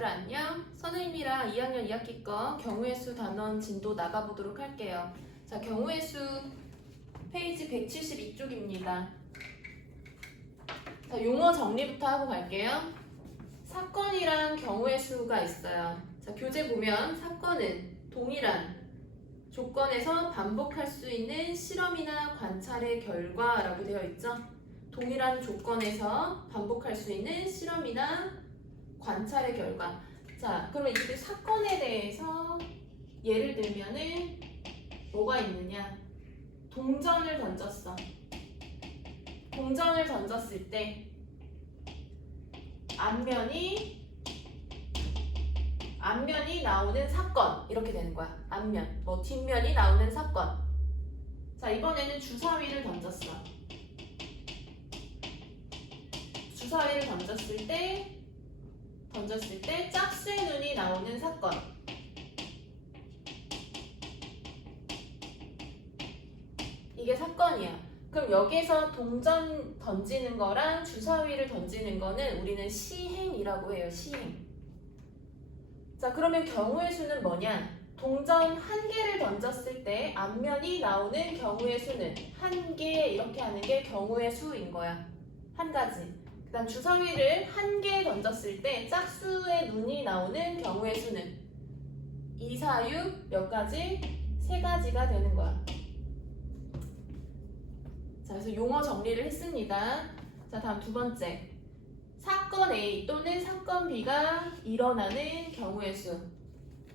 얘들아 안녕. 선생님이랑 2학년 2학기 거 경우의 수 단원 진도 나가보도록 할게요. 자, 경우의 수 페이지 172쪽입니다. 자, 용어 정리부터 하고 갈게요. 사건이랑 경우의 수가 있어요. 자, 교재 보면 사건은 동일한 조건에서 반복할 수 있는 실험이나 관찰의 결과라고 되어 있죠. 동일한 조건에서 반복할 수 있는 실험이나 관찰의 결과. 자, 그러면 이 사건에 대해서 예를 들면은 뭐가 있느냐? 동전을 던졌어. 동전을 던졌을 때 앞면이 나오는 사건 이렇게 되는 거야. 앞면, 뭐 뒷면이 나오는 사건. 자, 이번에는 주사위를 던졌어. 주사위를 던졌을 때 짝수의 눈이 나오는 사건. 이게 사건이야. 그럼 여기서 동전 던지는 거랑 주사위를 던지는 거는 우리는 시행이라고 해요. 시행. 자, 그러면 경우의 수는 뭐냐? 동전 한 개를 던졌을 때 앞면이 나오는 경우의 수는 한 개 이렇게 하는 게 경우의 수인 거야. 한 가지. 그 다음 주사위를 한 개 던졌을 때 짝수의 눈이 나오는 경우의 수는 2, 4, 6 몇 가지? 세 가지가 되는 거야. 자, 그래서 용어 정리를 했습니다. 자, 다음 두 번째. 사건 A 또는 사건 B가 일어나는 경우의 수.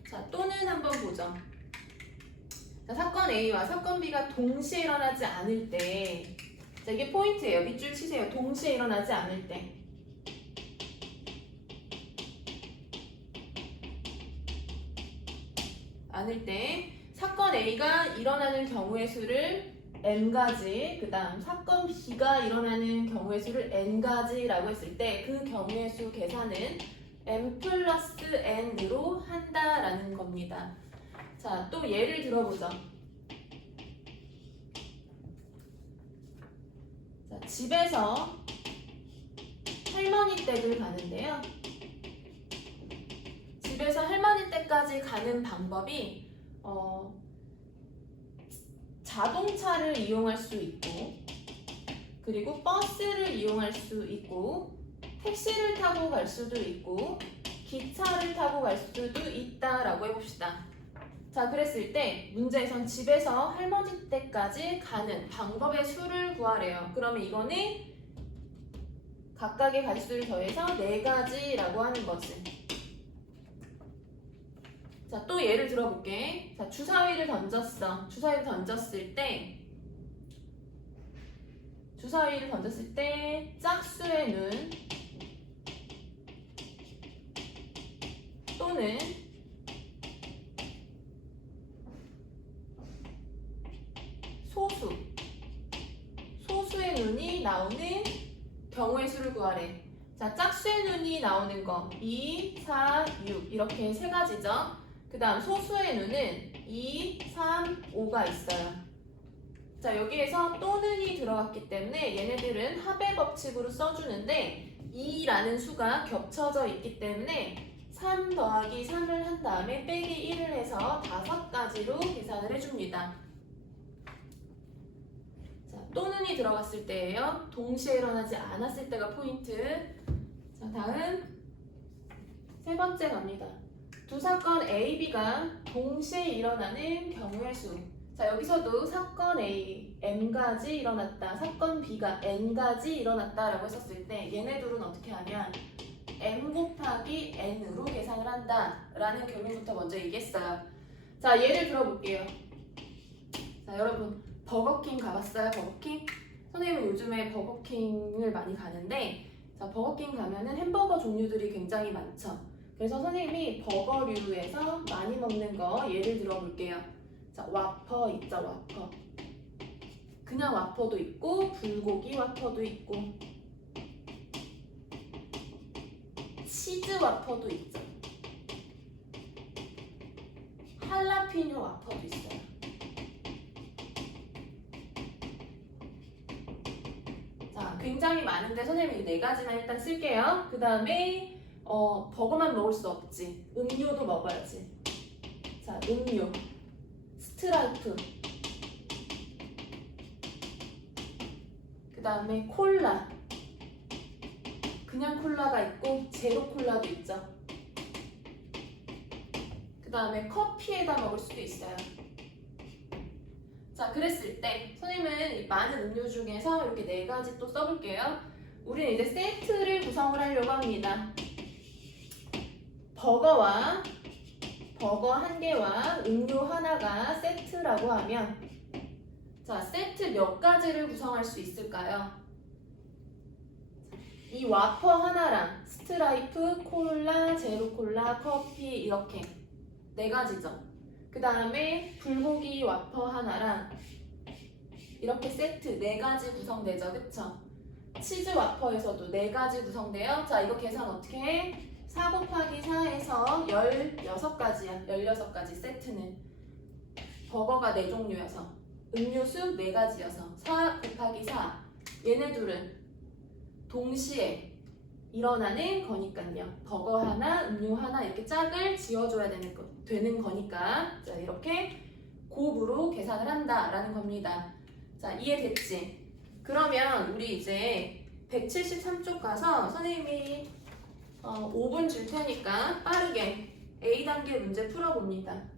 자, 또는 한번 보죠. 자, 사건 A와 사건 B가 동시에 일어나지 않을 때, 자, 이게 포인트예요. 밑줄 치세요. 동시에 일어나지 않을 때. 사건 A가 일어나는 경우의 수를 n가지, 그 다음 사건 B가 일어나는 경우의 수를 n가지라고 했을 때 그 경우의 수 계산은 n 플러스 n으로 한다라는 겁니다. 자, 또 예를 들어보죠. 자, 집에서 할머니 댁을 가는데요. 집에서 할머니 댁까지 가는 방법이 자동차를 이용할 수 있고, 그리고 버스를 이용할 수 있고, 택시를 타고 갈 수도 있고, 기차를 타고 갈 수도 있다라고 해봅시다. 자, 그랬을 때 문제에선 집에서 할머니 댁까지 가는 방법의 수를 구하래요. 그러면 이거는 각각의 가지수를 더해서 4가지라고 하는 거지. 자, 또 예를 들어볼게. 자, 주사위를 던졌어. 주사위를 던졌을 때 짝수의 눈 또는 소수의 눈이 나오는 경우의 수를 구하래. 자, 짝수의 눈이 나오는 거 2, 4, 6 이렇게 세 가지죠. 그 다음 소수의 눈은 2, 3, 5가 있어요. 자, 여기에서 또는이 들어갔기 때문에 얘네들은 합의 법칙으로 써주는데 2라는 수가 겹쳐져 있기 때문에 3 더하기 3을 한 다음에 빼기 1을 해서 5가지로 계산을 해줍니다. 자, 또는이 들어갔을 때예요. 동시에 일어나지 않았을 때가 포인트. 자, 다음 세 번째 갑니다. 두 사건 A, B가 동시에 일어나는 경우의 수. 자, 여기서도 사건 A M가지 일어났다, 사건 B가 N가지 일어났다라고 했었을 때 얘네 둘은 어떻게 하냐? M 곱하기 N으로 계산을 한다라는 결론부터 먼저 얘기했어요. 자, 예를 들어볼게요. 자, 여러분 버거킹 가봤어요? 버거킹? 선생님은 요즘에 버거킹을 많이 가는데, 자, 버거킹 가면은 햄버거 종류들이 굉장히 많죠. 그래서 선생님이 버거류에서 많이 먹는 거 예를 들어볼게요. 자, 와퍼 있죠, 와퍼. 그냥 와퍼도 있고, 불고기 와퍼도 있고, 치즈 와퍼도 있죠. 할라피뇨 와퍼도 있어요. 자, 굉장히 많은데 선생님이 4가지만 일단 쓸게요. 그 다음에 버거만 먹을 수 없지. 음료도 먹어야지. 자, 음료, 스트라이프, 그 다음에 콜라, 그냥 콜라가 있고 제로 콜라도 있죠. 그 다음에 커피에다 먹을 수도 있어요. 자, 그랬을 때 선생님은 이 많은 음료 중에서 이렇게 네 가지 또 써볼게요. 우리는 이제 세트를 구성을 하려고 합니다. 버거 한 개와 음료 하나가 세트라고 하면, 자, 세트 몇 가지를 구성할 수 있을까요? 이 와퍼 하나랑 스트라이프, 콜라, 제로 콜라, 커피 이렇게 네 가지죠. 그 다음에 불고기 와퍼 하나랑 이렇게 세트 네 가지 구성되죠. 그쵸? 치즈 와퍼에서도 네 가지 구성돼요. 자, 이거 계산 어떻게 해? 4 곱하기 4에서 16가지야. 16가지 세트는. 버거가 4종류여서 음료수 4가지여서 4 곱하기 4. 얘네 둘은 동시에 일어나는 거니까요. 버거 하나, 음료 하나 이렇게 짝을 지어줘야 되는 거니까, 자, 이렇게 곱으로 계산을 한다라는 겁니다. 자, 이해됐지? 그러면 우리 이제 173쪽 가서 선생님이 5분 줄 테니까 빠르게 A단계 문제 풀어봅니다.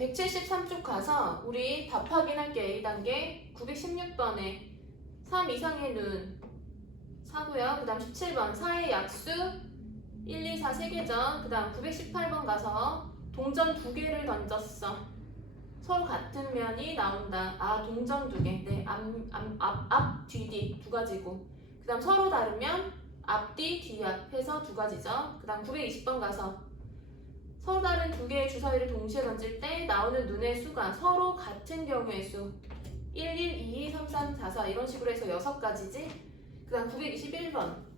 173쪽 가서 우리 답 확인할게. A단계 916번에 3 이상의 눈 4고요. 그 다음 17번 4의 약수 1, 2, 4 3개죠. 그 다음 918번 가서 동전 2개를 던졌어. 서로 같은 면이 나온다. 아, 동전 2개. 네, 앞, 뒤 두 가지고. 그 다음 서로 다르면 앞뒤, 뒤앞 해서 두 가지죠. 그 다음 920번 가서 서로 다른 두 개의 주사위를 동시에 던질 때 나오는 눈의 수가 서로 같은 경우의 수 1, 1, 2, 2, 3, 3, 4, 4 이런 식으로 해서 6가지지. 그 다음 921번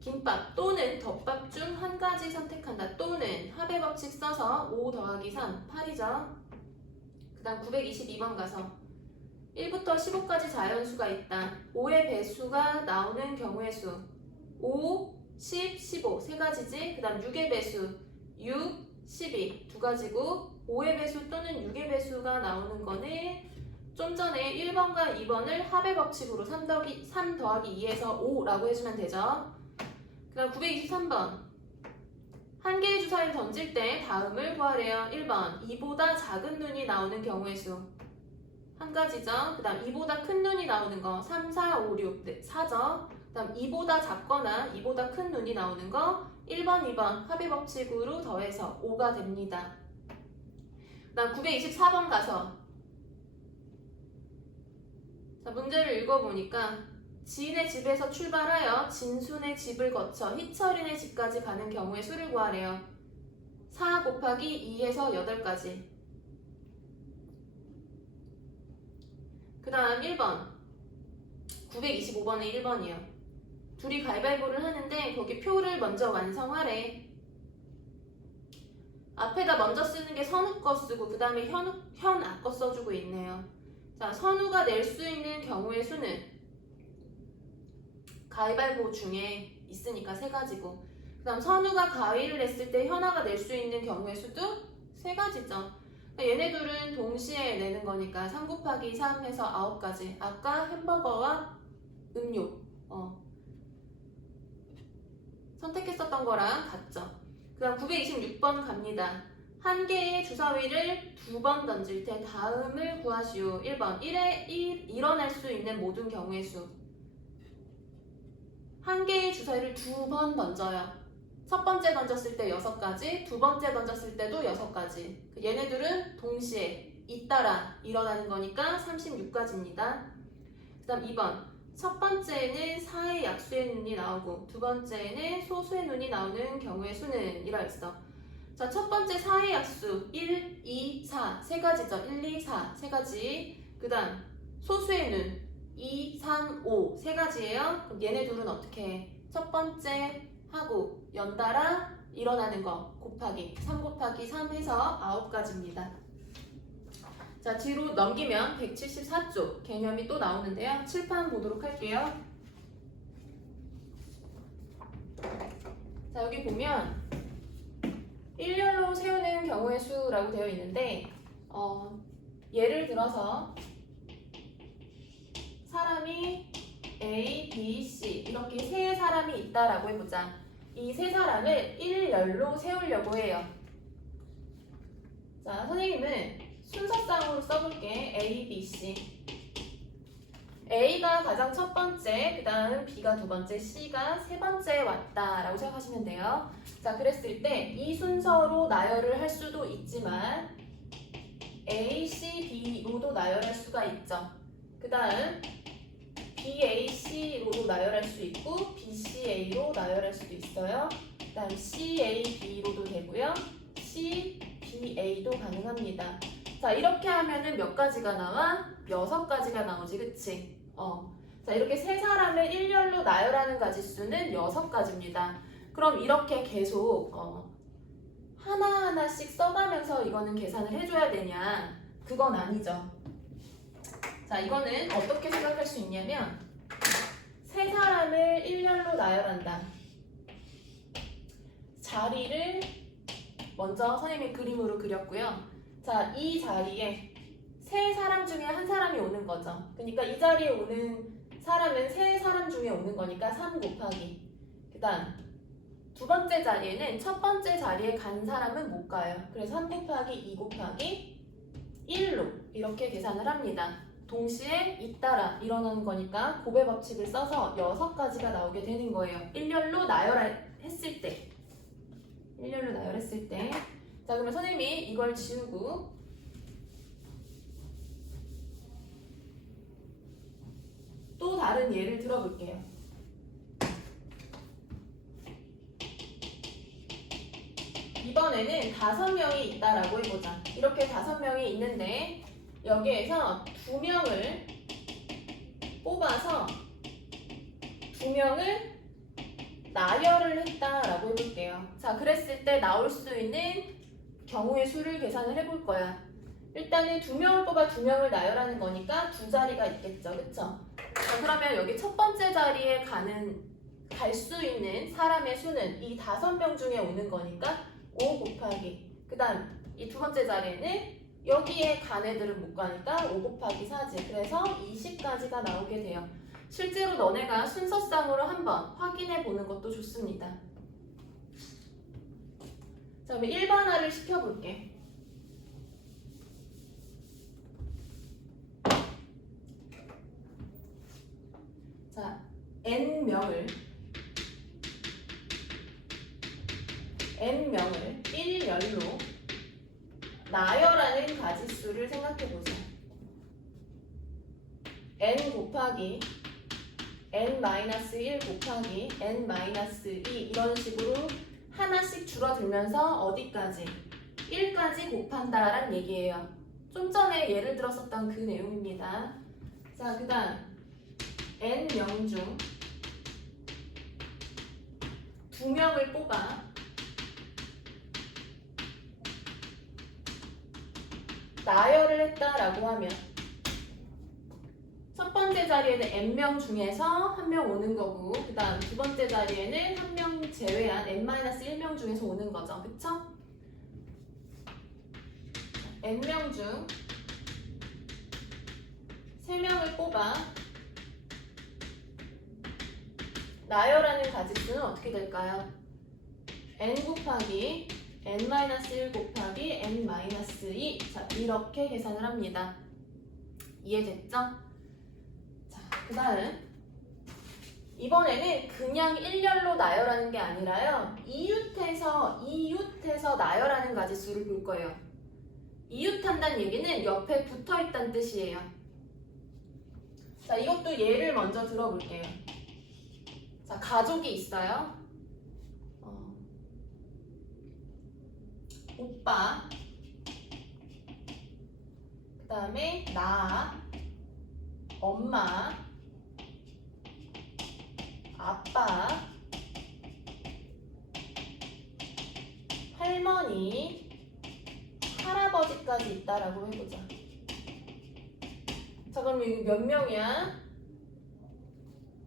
김밥 또는 덮밥 중 한 가지 선택한다. 또는 합의 법칙 써서 5 더하기 3, 8이죠. 그 다음 922번 가서 1부터 15까지 자연수가 있다. 5의 배수가 나오는 경우의 수 5, 10, 15 세 가지지. 그 다음 6의 배수 6, 12 두 가지고 5의 배수 또는 6의 배수가 나오는 거는 좀 전에 1번과 2번을 합의 법칙으로 3 더하기 2에서 5라고 해주면 되죠. 그 다음 923번 한 개의 주사위를 던질 때 다음을 구하래요. 1번 2보다 작은 눈이 나오는 경우의 수 한 가지죠. 그 다음 2보다 큰 눈이 나오는 거 3, 4, 5, 6, 네, 4죠. 그 다음 2보다 작거나 2보다 큰 눈이 나오는 거 1번, 2번 합의 법칙으로 더해서 5가 됩니다. 그 다음 924번 가서 자, 문제를 읽어보니까 지인의 집에서 출발하여 진순의 집을 거쳐 희철이네 집까지 가는 경우의 수를 구하래요. 4 곱하기 2에서 8까지. 그 다음 1번 925번에 1번이요. 둘이 가위바위보를 하는데 거기 표를 먼저 완성하래. 앞에다 먼저 쓰는 게 선우 거 쓰고 그 다음에 현아 거 써주고 있네요. 자, 선우가 낼 수 있는 경우의 수는 가위바위보 중에 있으니까 3가지고 그 다음 선우가 가위를 냈을 때 현아가 낼 수 있는 경우의 수도 3가지죠. 얘네들은 동시에 내는 거니까 3 곱하기 3 해서 9가지. 아까 햄버거와 음료 선택했었던 거랑 같죠. 그 다음 926번 갑니다. 한 개의 주사위를 2번 던질 때 다음을 구하시오. 1번 일어날 수 있는 모든 경우의 수. 한 개의 주사위를 2번 던져요. 첫 번째 던졌을 때 6가지, 두 번째 던졌을 때도 6가지. 얘네들은 동시에 잇따라 일어나는 거니까 36가지입니다. 그 다음 2번. 첫 번째는 4의 약수의 눈이 나오고 두 번째는 소수의 눈이 나오는 경우의 수는 이라 했어. 자, 첫 번째 4의 약수 1, 2, 4 3가지죠. 1, 2, 4 3가지. 그 다음 소수의 눈 2, 3, 5 3가지예요. 그럼 얘네 둘은 어떻게 해? 첫 번째 하고 연달아 일어나는 거 곱하기 3 곱하기 3 해서 9가지입니다. 자, 뒤로 넘기면 174쪽 개념이 또 나오는데요. 칠판 보도록 할게요. 자, 여기 보면 일렬로 세우는 경우의 수라고 되어 있는데 예를 들어서 사람이 A, B, C 이렇게 3사람이 있다라고 해보자. 이 3사람을 일렬로 세우려고 해요. 자, 선생님은 순서상으로 써볼게. A, B, C. A가 가장 첫 번째, 그 다음 B가 두 번째, C가 세 번째 왔다라고 생각하시면 돼요. 자, 그랬을 때 이 순서로 나열을 할 수도 있지만 A, C, B로도 나열할 수가 있죠. 그 다음 B, A, C로 나열할 수 있고 B, C, A로 나열할 수도 있어요. 그 다음 C, A, B로도 되고요. C, B, A도 가능합니다. 자, 이렇게 하면은 몇 가지가 나와? 6가지가 나오지, 그치? 자, 이렇게 3사람을 일렬로 나열하는 가지수는 6가지입니다. 그럼 이렇게 계속 하나하나씩 써가면서 이거는 계산을 해줘야 되냐? 그건 아니죠. 자, 이거는 어떻게 생각할 수 있냐면 3사람을 일렬로 나열한다. 자리를 먼저 선생님이 그림으로 그렸고요. 자, 이 자리에 3사람 중에 한 사람이 오는 거죠. 그러니까 이 자리에 오는 사람은 3사람 중에 오는 거니까 3 곱하기 그 다음 두 번째 자리에는 첫 번째 자리에 간 사람은 못 가요. 그래서 3 곱하기 2 곱하기 1로 이렇게 계산을 합니다. 동시에 잇따라 일어나는 거니까 곱의 법칙을 써서 6가지가 나오게 되는 거예요. 일렬로 나열했을 때. 자, 그러면 선생님이 이걸 지우고 또 다른 예를 들어볼게요. 이번에는 5명이 있다라고 해보자. 이렇게 5명이 있는데 여기에서 2명을 뽑아서 2명을 나열을 했다라고 해볼게요. 자, 그랬을 때 나올 수 있는 경우의 수를 계산을 해볼 거야. 일단은 2명을 뽑아 2명을 나열하는 거니까 2자리가 있겠죠. 그쵸? 자, 그러면 여기 첫 번째 자리에 갈 수 있는 사람의 수는 이 5명 중에 오는 거니까 5 곱하기 그 다음 이 두 번째 자리에는 여기에 간 애들은 못 가니까 5 곱하기 4지. 그래서 20까지가 나오게 돼요. 실제로 너네가 순서상으로 한번 확인해 보는 것도 좋습니다. 자, 그러면 일반화를 시켜볼게. 자, n명을 일렬로 나열하는 가지수를 생각해보자. n 곱하기 n-1 곱하기 n-2 이런 식으로 하나씩 줄어들면서 어디까지? 1까지 곱한다라는 얘기예요. 좀 전에 예를 들었었던 그 내용입니다. 자, 그 다음 n명 중 2명을 뽑아 나열을 했다라고 하면 첫 번째 자리에는 n명 중에서 1명 오는 거고 그 다음 두 번째 자리에는 1명 제외한 n-1명 중에서 오는 거죠. 그쵸? n명 중 3명을 뽑아 나열하는 가지수는 어떻게 될까요? n 곱하기 n-1 곱하기 n-2 자, 이렇게 계산을 합니다. 이해됐죠? 자, 그 다음 이번에는 그냥 일렬로 나열하는 게 아니라요 이웃해서 나열하는 가지수를 볼 거예요. 이웃한다는 얘기는 옆에 붙어있다는 뜻이에요. 자, 이것도 예를 먼저 들어볼게요. 자, 가족이 있어요. 오빠, 그 다음에 나, 엄마, 아빠, 할머니, 할아버지까지 있다라고 해보자. 자, 그럼 이거 몇 명이야?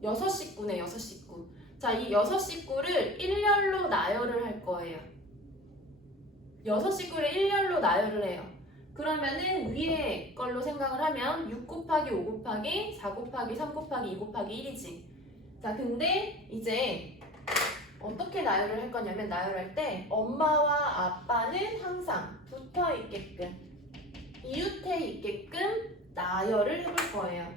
6식구네, 6식구. 자, 이 6식구를 일렬로 나열을 할 거예요. 6식구를 일렬로 나열을 해요. 그러면은 위에 걸로 생각을 하면 6 곱하기 5 곱하기 4 곱하기 3 곱하기 2 곱하기 1이지. 자, 근데 이제 어떻게 나열을 할 거냐면 나열할 때 엄마와 아빠는 항상 붙어 있게끔 이웃해 있게끔 나열을 해볼 거예요.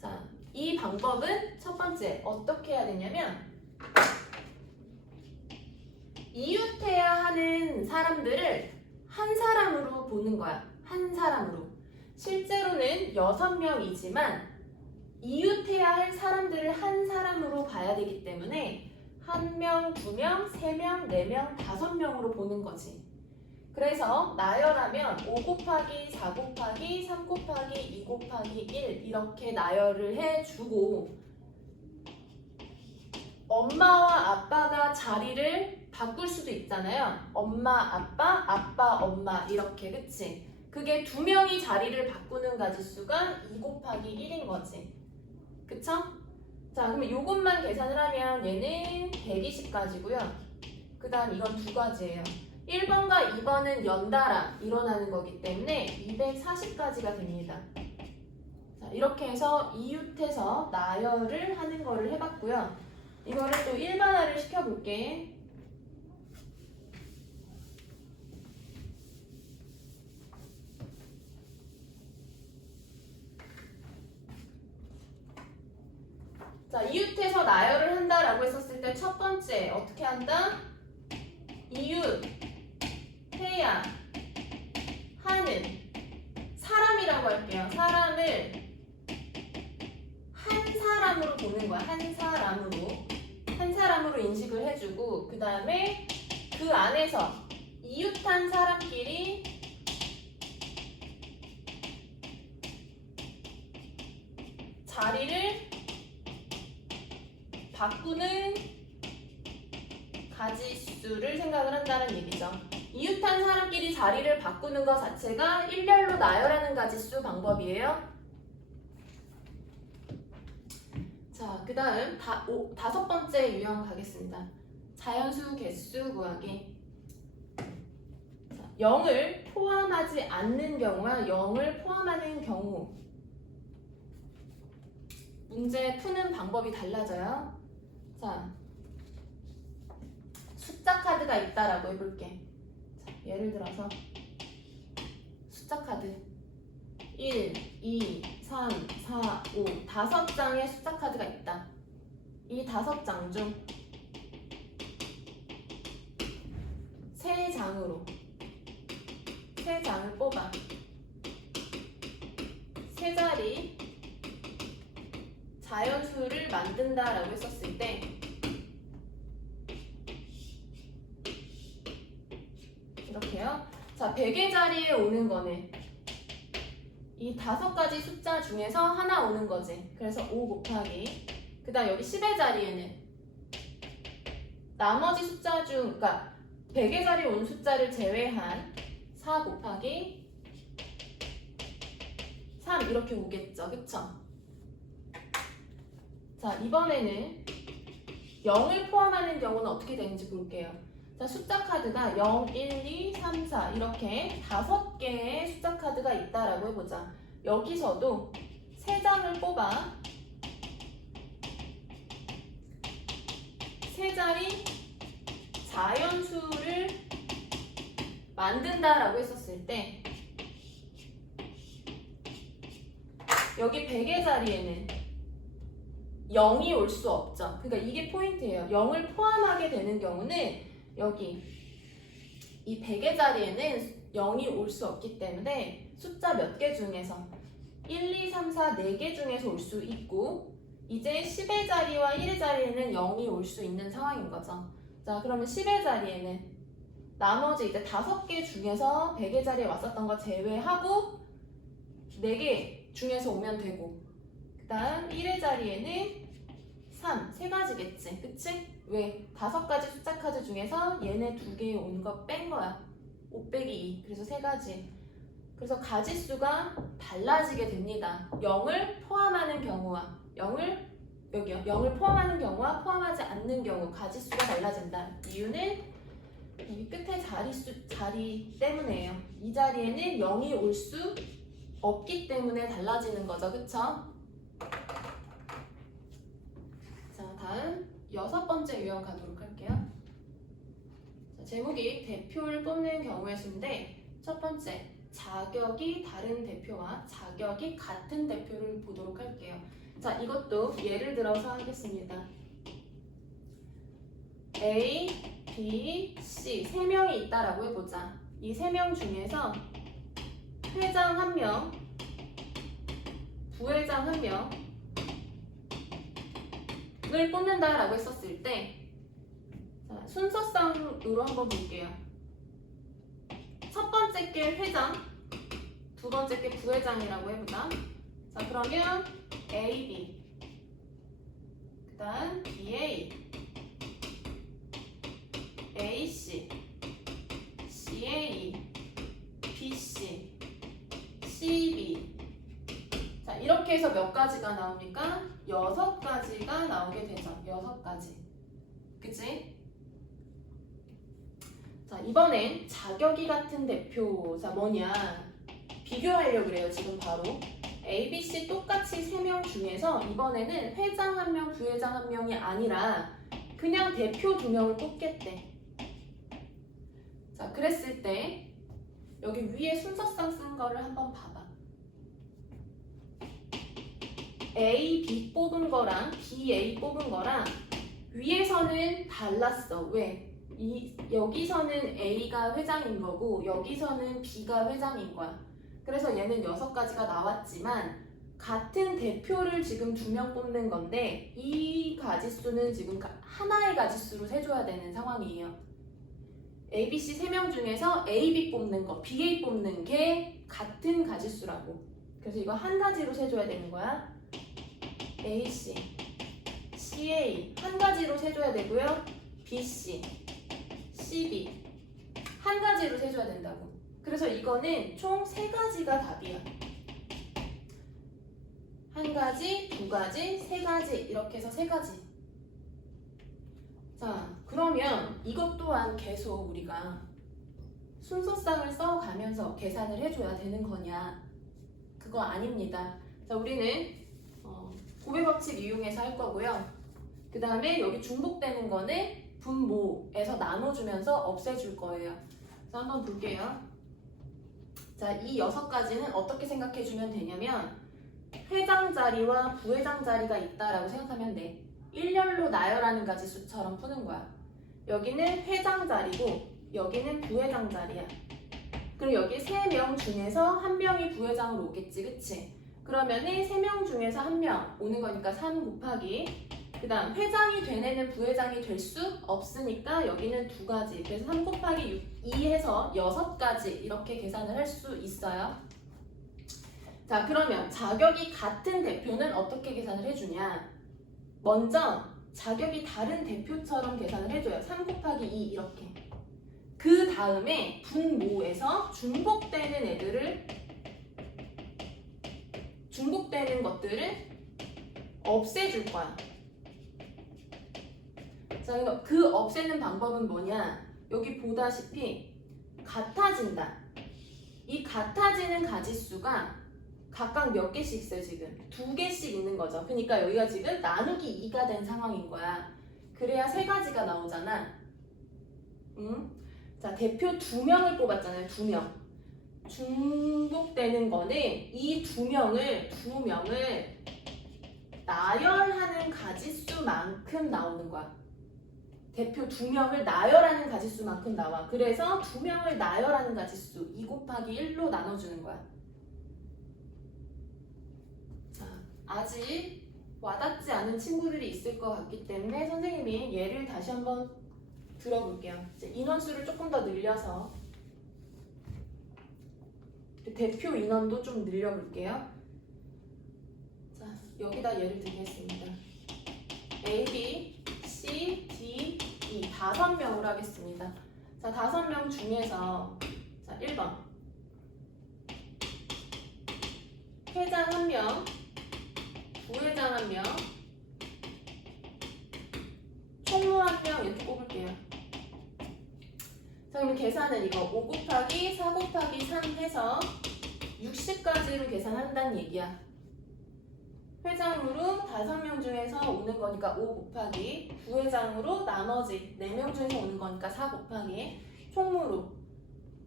자, 이 방법은 첫 번째 어떻게 해야 되냐면 이웃해야 하는 사람들을 한 사람으로 보는 거야. 한 사람으로. 실제로는 6명이지만 이웃해야 할 사람들을 한 사람으로 봐야 되기 때문에 1명, 2명, 3명, 4명, 5명으로 보는 거지. 그래서 나열하면 5 곱하기 4 곱하기 3 곱하기 2 곱하기 1 이렇게 나열을 해주고 엄마와 아빠가 자리를 바꿀 수도 있잖아요. 엄마, 아빠, 아빠, 엄마 이렇게, 그치? 그게 2명이 자리를 바꾸는 가지수가 2 곱하기 1인 거지. 그쵸? 자, 그러면 요것만 계산을 하면 얘는 120가지고요. 그 다음 이건 2가지예요. 1번과 2번은 연달아 일어나는 거기 때문에 240가지가 됩니다. 자, 이렇게 해서 이웃해서 나열을 하는 거를 해봤고요. 이거를 또 일반화를 시켜볼게. 자, 이웃해서 나열을 한다라고 했었을 때 첫 번째 어떻게 한다? 이웃 해야 하는 사람이라고 할게요. 사람을 한 사람으로 보는 거야. 한 사람으로 인식을 해주고 그 다음에 그 안에서 이웃한 사람끼리 자리를 바꾸는 가지수를 생각을 한다는 얘기죠. 이웃한 사람끼리 자리를 바꾸는 것 자체가 일렬로 나열하는 가지수 방법이에요. 자, 그 다음 다섯 번째 유형 가겠습니다. 자연수 개수 구하기. 자, 0을 포함하지 않는 경우와 0을 포함하는 경우 문제 푸는 방법이 달라져요. 자, 숫자 카드가 있다라고 해볼게. 자, 예를 들어서 숫자 카드 1, 2, 3, 4, 5 다섯 장의 숫자 카드가 있다. 이 다섯 장 중 세 장을 뽑아 세 자리 자연수를 만든다라고 했었을 때 이렇게요. 자, 100의 자리에 오는 거는 이 다섯 가지 숫자 중에서 하나 오는 거지. 그래서 5 곱하기 그 다음 여기 10의 자리에는 나머지 숫자 중 그러니까 100의 자리에 온 숫자를 제외한 4 곱하기 3 이렇게 오겠죠. 그쵸? 자, 이번에는 0을 포함하는 경우는 어떻게 되는지 볼게요. 자, 숫자 카드가 0, 1, 2, 3, 4 이렇게 5개의 숫자 카드가 있다라고 해보자. 여기서도 3장을 뽑아 3자리 자연수를 만든다라고 했었을 때 여기 100의 자리에는 0이 올 수 없죠. 그러니까 이게 포인트예요. 0을 포함하게 되는 경우는 여기 이 100의 자리에는 0이 올 수 없기 때문에 숫자 몇 개 중에서 1, 2, 3, 4, 4개 중에서 올 수 있고 이제 10의 자리와 1의 자리에는 0이 올 수 있는 상황인 거죠. 자, 그러면 10의 자리에는 나머지 이제 5개 중에서 100의 자리에 왔었던 거 제외하고 4개 중에서 오면 되고 그 다음 1의 자리에는 3, 3가지겠지. 그치? 왜? 5가지 숫자 카드 중에서 얘네 2개 온 거 뺀 거야. 5 빼기 2. 그래서 3가지. 그래서 가지수가 달라지게 됩니다. 0을 포함하는 경우와 0을 포함하는 경우와 포함하지 않는 경우 가지수가 달라진다. 이유는 이 끝에 자리 때문이에요. 이 자리에는 0이 올 수 없기 때문에 달라지는 거죠. 그쵸? 자, 다음 6번째 유형 가도록 할게요. 자, 제목이 대표를 뽑는 경우의 수인데 첫 번째 자격이 다른 대표와 자격이 같은 대표를 보도록 할게요. 자, 이것도 예를 들어서 하겠습니다. A, B, C 3명이 있다라고 해보자. 이 3명 중에서 회장 1명, 부회장 1명을 뽑는다라고 했었을 때 자, 순서상으로 한번 볼게요. 첫 번째 게 회장, 두 번째 게 부회장이라고 해보자. 자, 그러면 A, B 그 다음 BA AC CA BC CB 자, 이렇게 해서 몇 가지가 나옵니까? 6가지가 나오게 되죠. 6가지. 그치? 자, 이번엔 자격이 같은 대표. 자, 뭐냐? 비교하려고 그래요. 지금 바로. A, B, C 똑같이 3명 중에서 이번에는 회장 1명, 부회장 1명이 아니라 그냥 대표 2명을 뽑겠대. 자, 그랬을 때 여기 위에 순서상 쓴 거를 한번 봐봐. A, B 뽑은 거랑 B, A 뽑은 거랑 위에서는 달랐어. 왜? 여기서는 A가 회장인 거고 여기서는 B가 회장인 거야. 그래서 얘는 6가지가 나왔지만 같은 대표를 지금 2명 뽑는 건데 이 가지수는 지금 하나의 가지수로 세줘야 되는 상황이에요. A, B, C 3명 중에서 A, B 뽑는 거, B, A 뽑는 게 같은 가지수라고. 그래서 이거 한 가지로 세줘야 되는 거야. A, C, C, A 한 가지로 세줘야 되고요. B, C, C, B 한 가지로 세줘야 된다고. 그래서 이거는 총 3가지가 답이야. 한 가지, 2가지, 3가지 이렇게 해서 3가지. 자, 그러면 이것 또한 계속 우리가 순서상을 써가면서 계산을 해줘야 되는 거냐? 그거 아닙니다. 자, 우리는 곱의 법칙 이용해서 할 거고요. 그 다음에 여기 중복되는 거는 분모에서 나눠주면서 없애줄 거예요. 자, 한번 볼게요. 자, 이 6가지는 어떻게 생각해주면 되냐면 회장 자리와 부회장 자리가 있다라고 생각하면 돼. 일렬로 나열하는 가지수처럼 푸는 거야. 여기는 회장 자리고 여기는 부회장 자리야. 그리고 여기 3명 중에서 1명이 부회장으로 오겠지, 그치? 그러면은 3명 중에서 1명 오는 거니까 3 곱하기 그 다음 회장이 된 애는 부회장이 될 수 없으니까 여기는 2가지. 그래서 3 곱하기 2 해서 6가지 이렇게 계산을 할 수 있어요. 자, 그러면 자격이 같은 대표는 어떻게 계산을 해주냐? 먼저 자격이 다른 대표처럼 계산을 해줘요. 3 곱하기 2 이렇게. 그 다음에 분모에서 중복되는 것들을 없애줄 거야. 자, 그래서 그 없애는 방법은 뭐냐? 여기 보다시피 같아진다. 이 같아지는 가지수가 각각 몇 개씩 있어요, 지금? 2개씩 있는 거죠. 그러니까 여기가 지금 나누기 2가 된 상황인 거야. 그래야 3가지가 나오잖아. 자, 대표 2명을 뽑았잖아요, 2명. 중복되는 거는 이 2명을 나열하는 가지수만큼 나오는 거야. 대표 2명을 나열하는 가지수만큼 나와. 그래서 2명을 나열하는 가지수 2 곱하기 1로 나눠주는 거야. 자, 아직 와닿지 않은 친구들이 있을 것 같기 때문에 선생님이 예를 다시 한번 들어볼게요. 이제 인원수를 조금 더 늘려서 대표 인원도 좀 늘려볼게요. 자, 여기다 예를 들겠습니다. A, B, C, D, E 5명으로 하겠습니다. 자, 5명 중에서 자, 1번 회장 1명, 부회장 1명, 총무 1명 이렇게 뽑을게요. 자, 그럼 계산은 이거 5 곱하기 4 곱하기 3 해서 60까지로 계산한다는 얘기야. 회장으로 5명 중에서 오는 거니까 5 곱하기 부회장으로 나머지 4명 중에서 오는 거니까 4 곱하기 총무로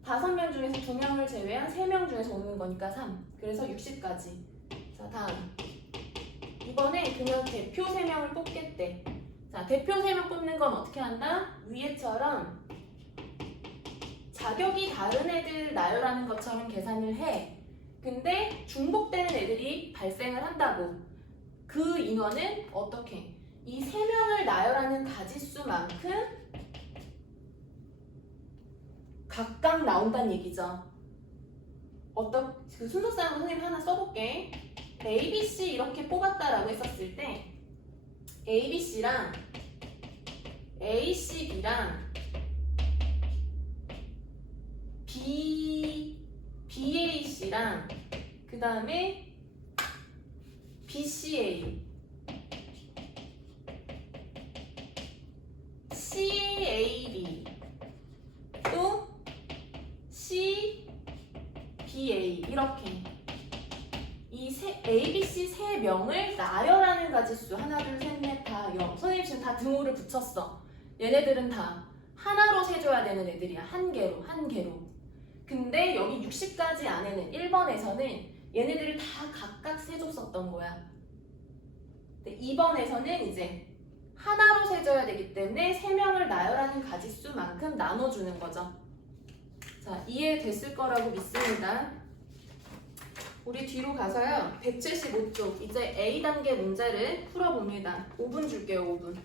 5명 중에서 2명을 제외한 3명 중에서 오는 거니까 3. 그래서 60까지. 자, 다음 이번에 그냥 대표 3명을 뽑겠대. 자, 대표 3명 뽑는 건 어떻게 한다? 위에처럼 자격이 다른 애들 나열하는 것처럼 계산을 해. 근데 중복되는 애들이 발생을 한다고. 그 인원은 어떻게? 이 3명을 나열하는 가지수만큼 각각 나온다는 얘기죠. 그 순서상으로 선생님 하나 써볼게. A, B, C 이렇게 뽑았다라고 했었을 때 A, B, C랑 A, C, B랑 BAC랑 그 다음에 BCA, CAB, 또 CBA 이렇게 이 3명을 나열하는 가지수 하나 둘 셋 넷 다 0. 선생님 지금 다 등호를 붙였어. 얘네들은 다 하나로 세줘야 되는 애들이야. 한 개로 한 개로. 근데 여기 60가지 안에는 1번에서는 얘네들을 다 각각 세줬었던 거야. 근데 2번에서는 이제 하나로 세줘야 되기 때문에 3명을 나열하는 가지수만큼 나눠주는 거죠. 자, 이해됐을 거라고 믿습니다. 우리 뒤로 가서요. 175쪽 이제 A단계 문제를 풀어봅니다. 5분 줄게요. 5분.